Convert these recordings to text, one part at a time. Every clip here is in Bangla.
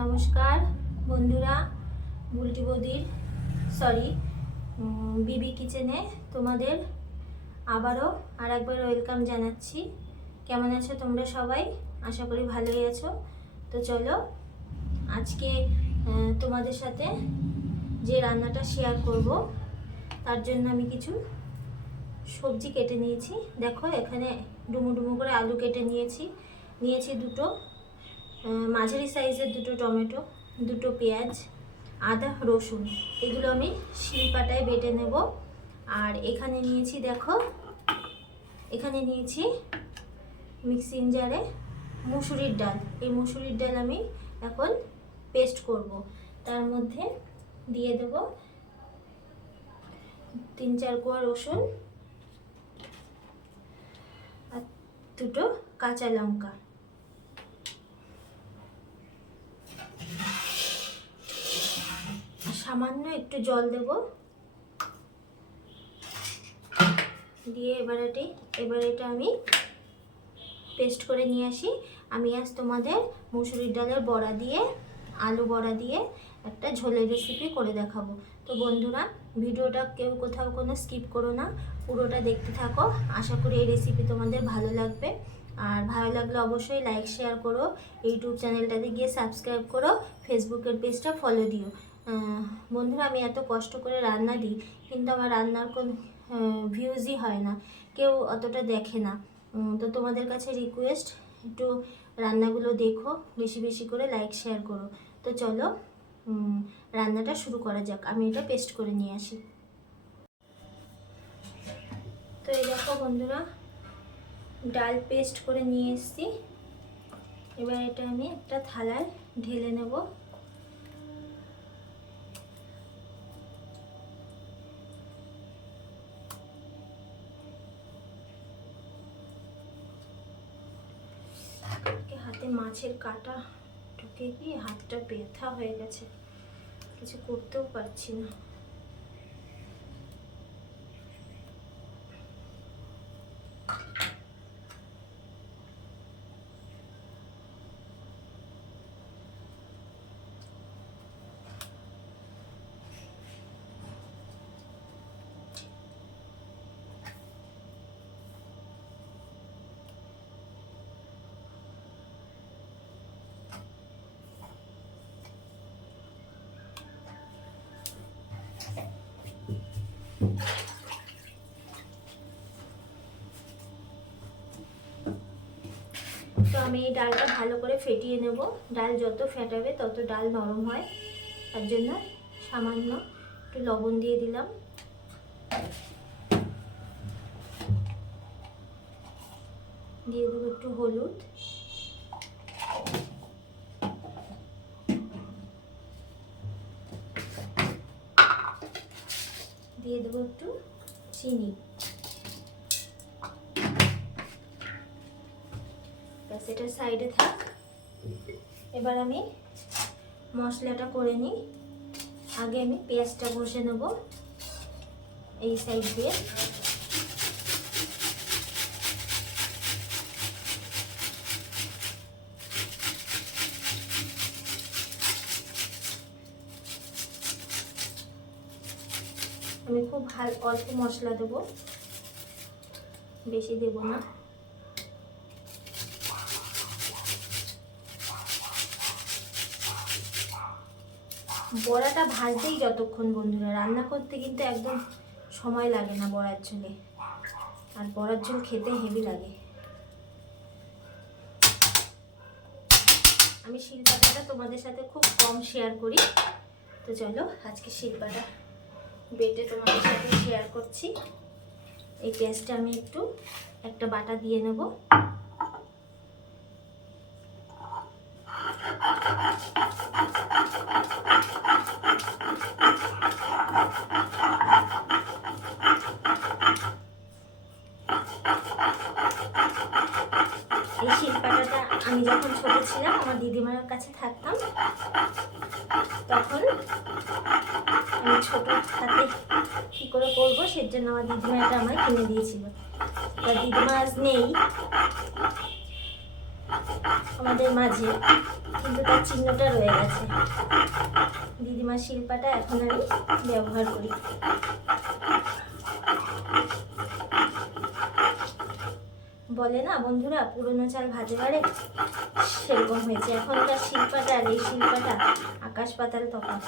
নমস্কার, বন্ধুরা বুলটি বৌদির সরি বিবি কিচেনে তোমাদের আবারও আর একবার ওয়েলকাম জানাচ্ছি। কেমন আছো তোমরা সবাই? আশা করি ভালোই আছো। তো চলো, আজকে তোমাদের সাথে যে রান্নাটা শেয়ার করব, তার জন্য আমি কিছু সবজি কেটে নিয়েছি। দেখো, এখানে ডুমো ডুমো করে আলু কেটে নিয়েছি। নিয়েছি দুটো। মাঝারি সাইজের দুটো টমেটো, দুটো পেঁয়াজ, আদা, রসুন। এগুলো আমি শিলপাটায় বেটে নেব। আর এখানে নিয়েছি, দেখো, এখানে নিয়েছি মিক্সিং জারে মুসুরির ডাল। এই মুসুরির ডাল আমি এখন পেস্ট করব। তার মধ্যে দিয়ে দেব তিন চার কোয়া রসুন আর দুটো কাঁচা লঙ্কা আর সামান্য একটু জল দেব। দিয়ে এবার এটি, এবার এটা আমি পেস্ট করে নিয়ে আসি। আমি আজ তোমাদের মুসুরির ডালের বড়া দিয়ে, আলু বড়া দিয়ে একটা ঝোলের রেসিপি করে দেখাবো। তো বন্ধুরা, ভিডিওটা কেউ কোথাও কোনো স্কিপ করো না, পুরোটা দেখতে থাকো। আশা করি এই রেসিপি তোমাদের ভালো লাগবে। আর ভালো লাগলে অবশ্যই লাইক শেয়ার করো। ইউটিউব চ্যানেলটাতে গিয়ে সাবস্ক্রাইব করো। ফেসবুকের পেজটা ফলো দিও। বন্ধুরা, আমি এত কষ্ট করে রান্না দিই, কিন্তু আমার রান্নার কোনো ভিউজই হয় না। কেউ অতটা দেখে না। তো তোমাদের কাছে রিকোয়েস্ট একটু রান্নাগুলো দেখো, বেশি বেশি করে লাইক শেয়ার করো। তো চলো রান্নাটা শুরু করা যাক। আমি এটা পেস্ট করে নিয়ে আসি। তো এই দেখো বন্ধুরা, ডাল পেস্ট করে নিয়ে এসেছি। এবার এটা আমি একটা থালায় ঢেলে নেব। হাতে মাছের কাটা ঢুকে গিয়ে হাতটা ব্যথা হয়ে গেছে। কিছু করতেও পারছি না। আমি এই ডালটা ভালো করে ফেটিয়ে নেব। ডাল যত ফেটাবে তত ডাল নরম হয়। তার জন্য সামান্য একটু লবণ দিয়ে দিলাম। দিয়ে দেবো একটু হলুদ। দিয়ে দেবো একটু চিনি ব্যাস এটা সাইডে থাক এবার আমি মশলাটা করে নিই। আগে আমি পেঁয়াজটা বসে নেব এই সাইড দিয়ে। আমি খুব ভালো অল্প মশলা দেবো। বেশি দেবো না। বড়াটা ভাজতেই যতক্ষণ বন্ধুরা, রান্না করতে কিন্তু একদম সময় লাগে না বড়ার ঝোলে। আর বড়ার ঝোল খেতে হেভি লাগে। আমি শিলপাটাটা তোমাদের সাথে খুব কম শেয়ার করি। তো চলো, আজকে শিলপাটা বেটে তোমাদের সাথে শেয়ার করছি। এই পেঁয়াজটা আমি একটু একটা বাটা দিয়ে নেব এই শিলপাটাটা আমি যখন ছোট ছিলাম আমার দিদিমার কাছে থাকতাম তখন আমি ছোট হাতে কী করে করব সের জন্য আমার দিদিমা এটা আমায় কিনে দিয়েছিল এবার দিদিমা আজ নেই আমাদের মাঝে, কিন্তু তার চিহ্নটা রয়ে গেছে। দিদিমার শিল্পাটা এখন আমি ব্যবহার করি। বলে না, বন্ধুরা, পুরোনো চাল ভাজে বাড়ে সেরকম হয়েছে। এখনকার শিল্পাটা আর এই শিল্পাটা আকাশ পাতাল তফাৎ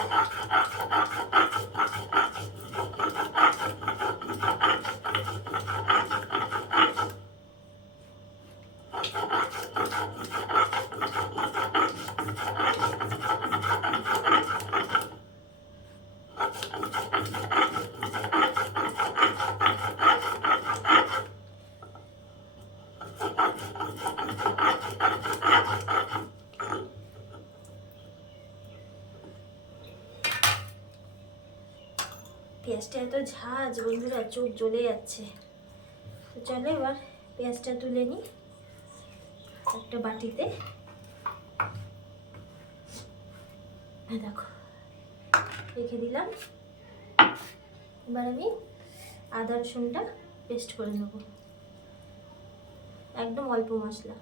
পেঁয়াজটা এত বন্ধুরা চোখ জ্বলে যাচ্ছে। তো চলো এবার পেঁয়াজটা তুলে নিই একটা বাটিতে। এই দেখো, রেখে দিলাম। এবার আমি আদা রসুনটা পেস্ট করে নেব। একদম অল্প মশলা,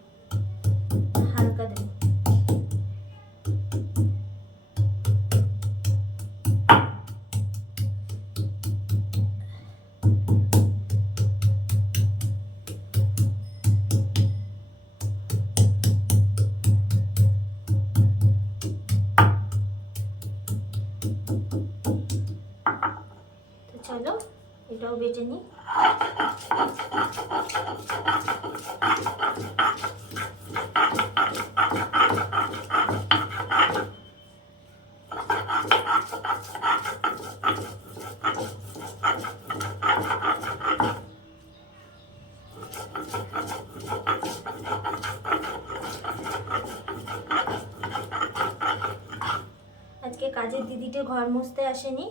হালকা দেবো। এটাও বেটে নিই আজকে কাজের দিদিকে ঘর মুছতে আসেনি।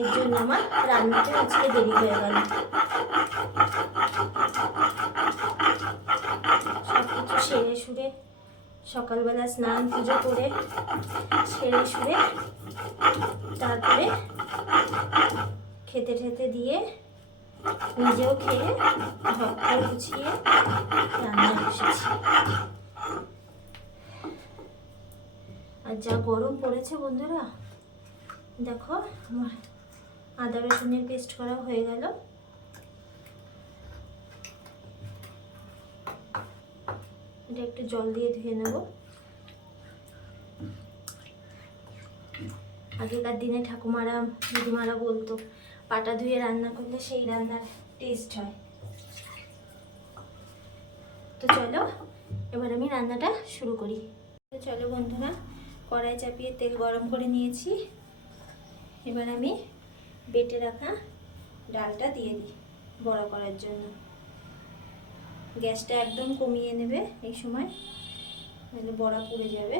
এর জন্য আমার রান্নাটা আজকে দেরি হয়ে গেল। সব কিছু সেরে সুরে সকালবেলা স্নান পুজো করে সেরে সুরে তারপরে খেতে ঠেতে দিয়ে নিজেও খেয়ে ঘর গুছিয়ে রান্না বসেছি। আর যা গরম পড়েছে বন্ধুরা, দেখো আমার আদা রসুনের পেস্ট করা হয়ে গেল। এটা একটু জল দিয়ে ধুয়ে নেব। আগেকার দিনে ঠাকুমারা, দিদিমারা বলতো, পাটা ধুয়ে রান্না করলে সেই রান্নার টেস্ট হয়। তো চলো, এবার আমি রান্নাটা শুরু করি। তো চলো বন্ধুরা, কড়াই চাপিয়ে তেল গরম করে নিয়েছি। এবার আমি বেটে রাখা ডালটা দিয়ে দিই বড়া করার জন্য। গ্যাসটা একদম কমিয়ে নেবে এই সময় বড়া পুড়ে যাবে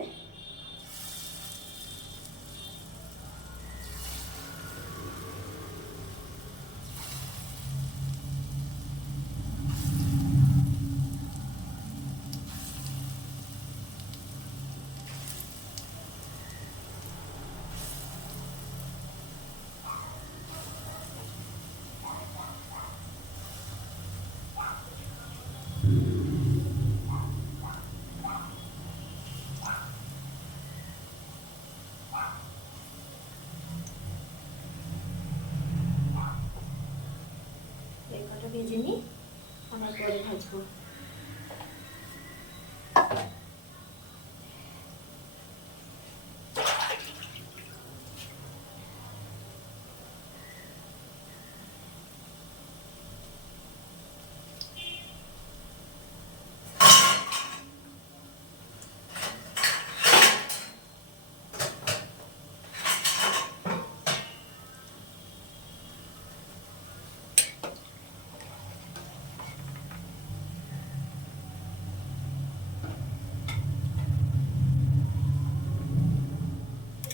এই কটা ভেজে নিই আবার পরে ভাজবো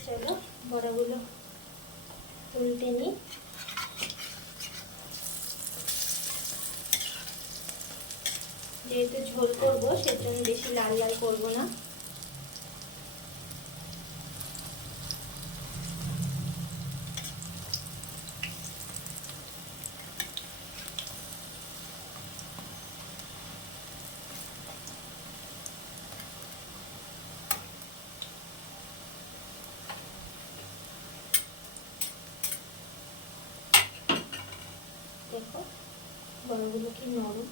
চলো বড়াগুলো উল্টে নিই। যেহেতু ঝোল করব সেজন্য বেশি লাল লাল করব না দেখো বড়গুলো কি নরম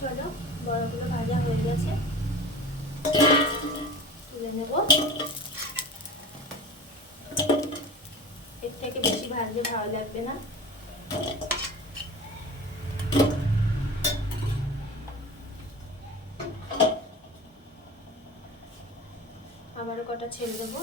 চলো বড়গুলো ভাজা হয়ে গেছে। তুলে নেব। এর থেকে বেশি ভাজলে ভালো লাগবে না। আবারও কটা ছেড়ে দেবো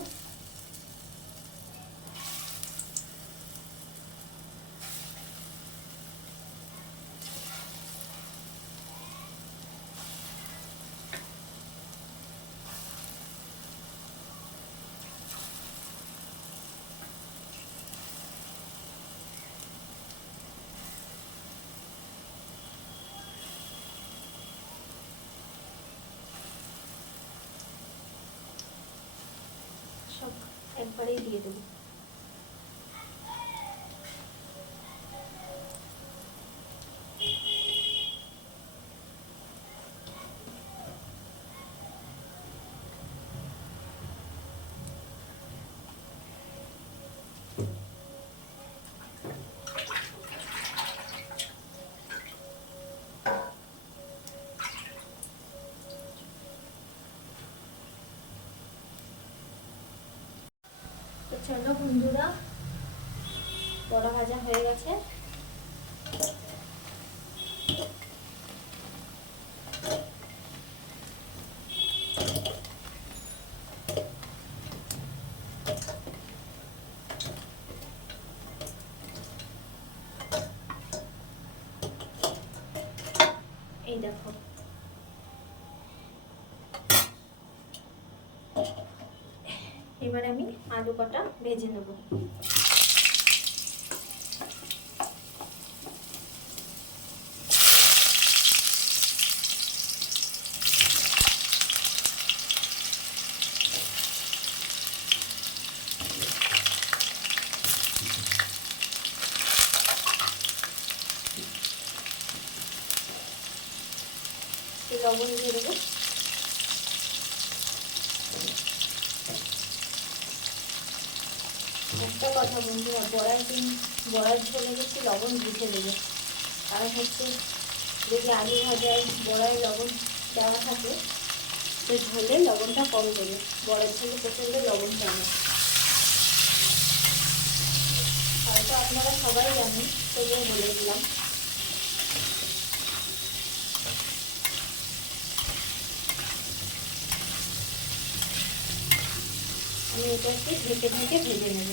সব একবারেই দিয়ে দেবো। তো চলো বন্ধুরা বড়া ভাজা হয়ে গেছে এই দেখো এবার আমি আলু কটা ভেজে নেব একটু লবণ দিয়ে দেবো একটা কথা বন্ধুরা বড়ার দিন বড়ার ঝোলে হচ্ছে লবণ দিতে দেবে কারণ হচ্ছে, যদি আলু ভাজায় বড়ায় লবণ দেওয়া থাকে সে ঝোলে লবণটা কম দেবে। বড়ার ঝোলে প্রচণ্ড লবণ টানে হয়তো আপনারা সবাই জানেন তবুও বলে দিলাম। আমি এটাকে ঢেকে ঢেকে ভেজে নেব।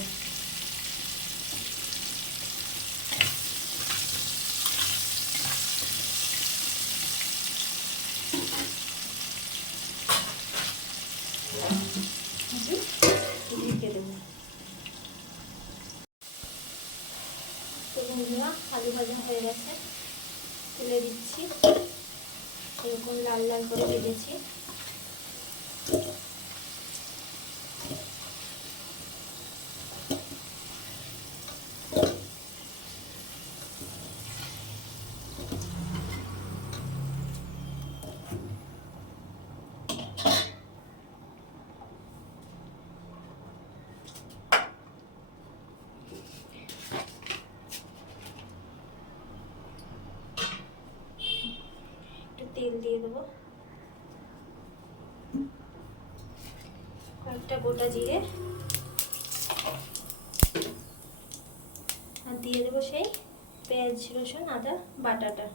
আলু ভাজা হয়ে গেছে। তুলে দিচ্ছি। এরকম লাল লাল করে ভেজেছি একটু তেল দিয়ে দেবো কয়েকটা গোটা জিরে আর দিয়ে দেবো সেই পেঁয়াজ রসুন আদা বাটাটা।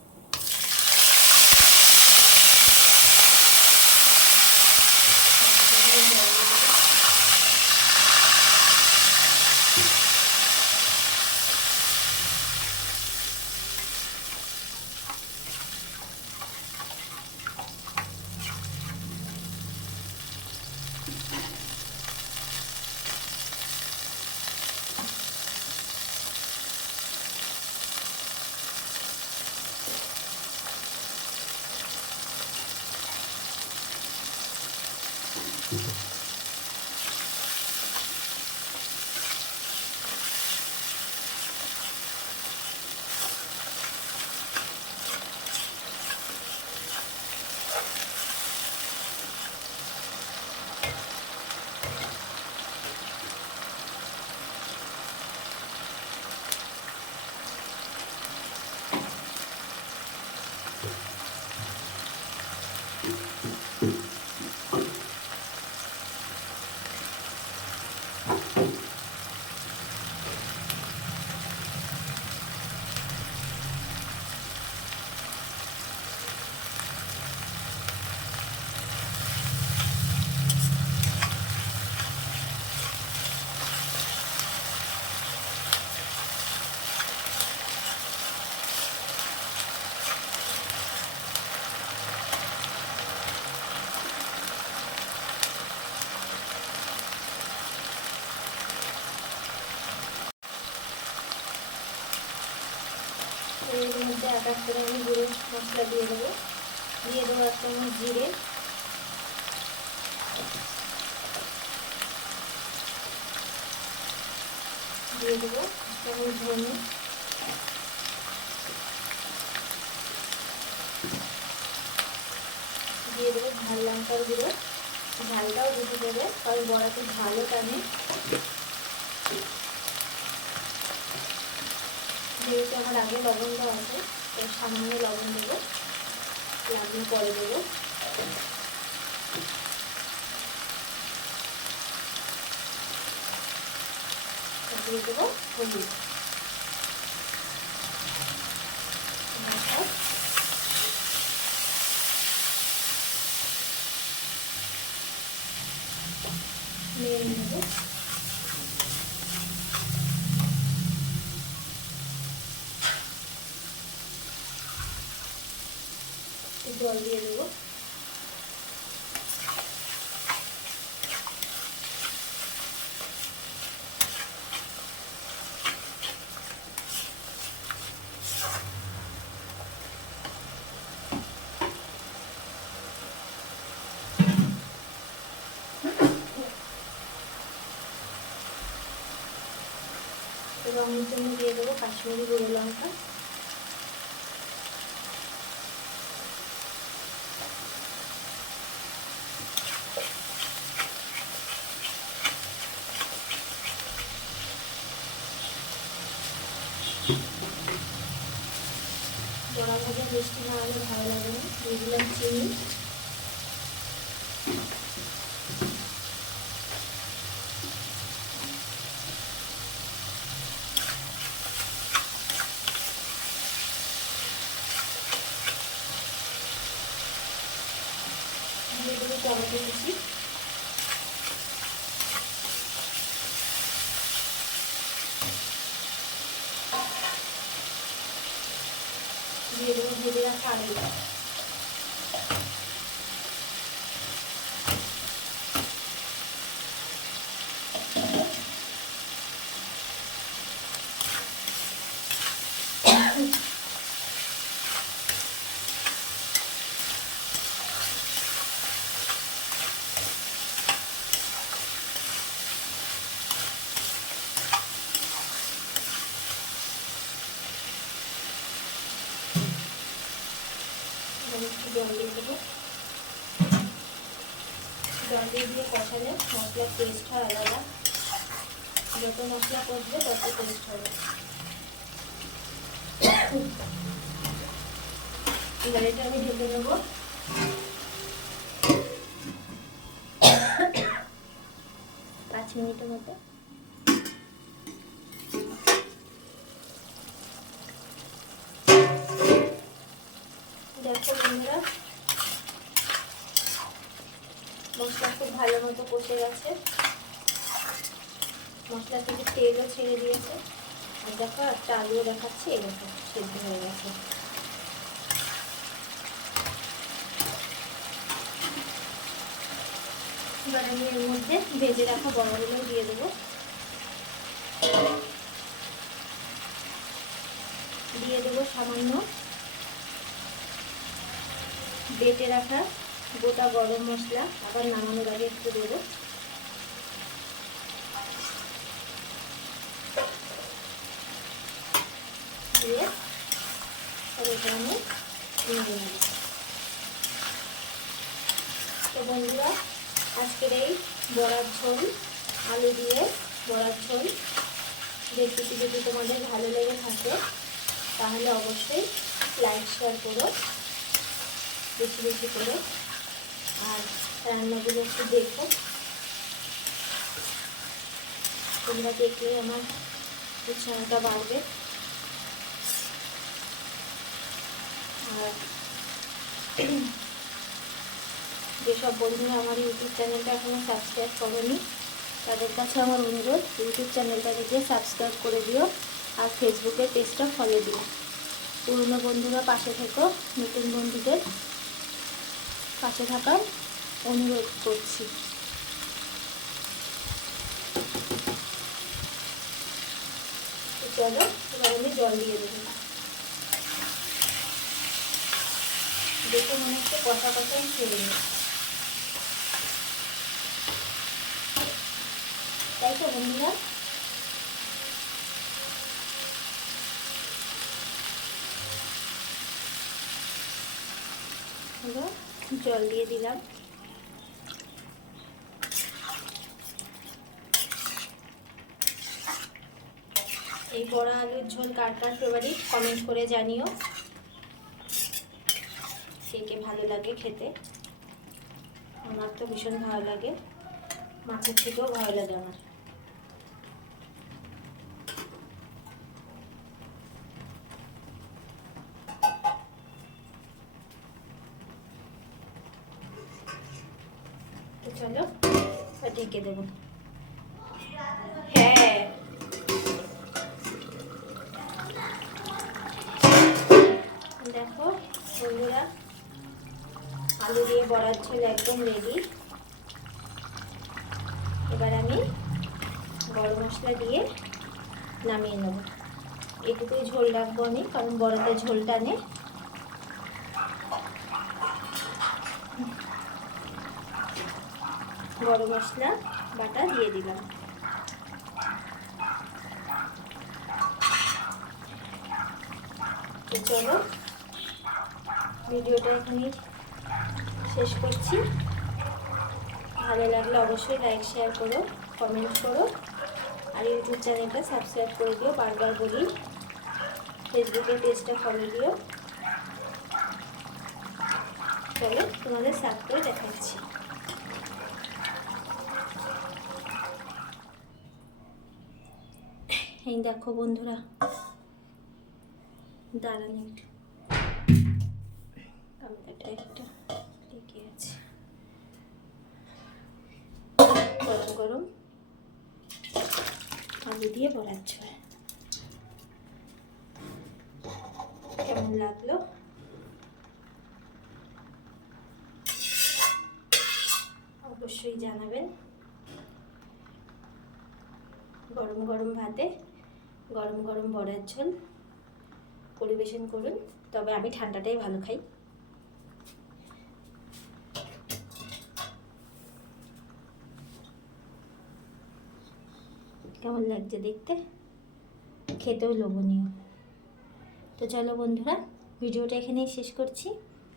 এক করে আমি গুঁড়ো মশলা দিয়ে দেবো। দিয়ে দেবো এক চামচ জিরে। দিয়ে দেবো চামচ ধনে। দিয়ে দেবো ঝাল লঙ্কার গুঁড়ো। ঝালটাও দিতে দেবে, কারণ বড়াতে ঝালও টানে। যেহেতু আমার আগে লবণ আছে। সামান্য লবণ দেবো। লাগলে পরে দেবো। দিয়ে দেবো হলুদ তারপর নেড়ে নেব একটু জল দিয়ে দেবো রঙের জন্য দিয়ে দেবো কাশ্মীরি গুঁড়ো লঙ্কা। বড়া ভাজা মিষ্টি না হলে ভালো লাগে না। দিয়ে দিলাম চিনি দিয়ে দেবো টমেটো কুচি দিয়ে দেবো ভেজে রাখা আলু এবার একটু জল দিয়ে দেবো জল দিয়ে দিয়ে কষালে মশলার টেস্ট হয় আলাদা যত মশলা কষবে তত টেস্ট হবে এবার আমি ঢেকে দেবো পাঁচ মিনিটের মতো মতো কষে গেছে মশলা থেকে তেলও ছেড়ে দিয়েছে। আর দেখো একটা আলুও দেখাচ্ছে এরকম সেদ্ধ হয়ে গেছে। এবার আমি এর মধ্যে ভেজে রাখা বড়াগুলো দিয়ে দেবো। দিয়ে দেবো সামান্য বেটে রাখা গোটা গরম মশলা আবার নামানোর আগে একটু দেবো। দিয়ে আমি তো বন্ধুরা, আজকের এই বড়ার ঝোল, আলু দিয়ে বড়ার ঝোল। রেসিপি যদি তোমাদের ভালো লেগে থাকে, তাহলে অবশ্যই লাইক, শেয়ার করো। বেশি বেশি করে আর রান্নাগুলো একটু দেখো। তোমরা দেখলে আমার উৎসাহটা বাড়বে। আর যেসব বন্ধুরা আমার ইউটিউব চ্যানেলটা এখনও সাবস্ক্রাইব করেনি, তাদের কাছে আমার অনুরোধ, ইউটিউব চ্যানেলটাকে গিয়ে সাবস্ক্রাইব করে দিও আর ফেসবুকে পেজটা ফলো দিও। পুরনো বন্ধুরা পাশে থেকো, নতুন বন্ধুদের পাশে থাকার অনুরোধ করছি। চলো, এবার জল দিয়ে দেখে মনে হচ্ছে কষা কষাই খেয়ে তাই তো বন্ধুরা? হলো জল দিয়ে দিলাম। এই বড়া আলুর ঝোল কার কার ফেভারিট কমেন্ট করে জানিও। কে কে ভালো লাগে খেতে? আমার তো ভীষণ ভালো লাগে। মাছের থেকেও ভালো লাগে আমার। চলো ঢেকে দেবো। হ্যাঁ। দেখো, বন্ধুরা, আলু দিয়ে বড়ার ঝোল একদম রেডি এবার আমি গরম মশলা দিয়ে নামিয়ে নেব। এটুকুই ঝোল রাখব আমি, কারণ বড়াতে ঝোল টানে গরম মশলা বাটা দিয়ে দিলাম। তো চলো, ভিডিওটা এখানেই শেষ করছি। ভালো লাগলে অবশ্যই লাইক শেয়ার করো কমেন্ট করো, আর ইউটিউব চ্যানেলটা সাবস্ক্রাইব করে দিও, বারবার বলি। ফেসবুকে পেজটা ফলো দিও। চলো তোমাদের করে দেখাচ্ছি। এই দেখো বন্ধুরা। দাঁড়ান একটু। একটা লেগে আছে। গরম গরম আলু দিয়ে বড়ার ঝোল কেমন লাগল? অবশ্যই জানাবেন। গরম গরম ভাতে গরম গরম বড়ার ঝোল। পরিবেশন করুন, তবে আমি ঠান্ডাটাই ভালো খাই। কেমন লাগছে দেখতে? খেতেও লোভনীয়। তো চলো বন্ধুরা, ভিডিওটা এখানেই শেষ করছি।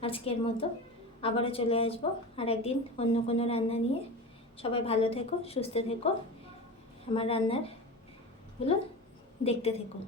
আজকের মতো আবারও চলে আসব আর একদিন অন্য কোনো রান্না নিয়ে। সবাই ভালো থেকো, সুস্থ থেকো। আমার রান্নার রান্নারগুলো দেখতে থেকো।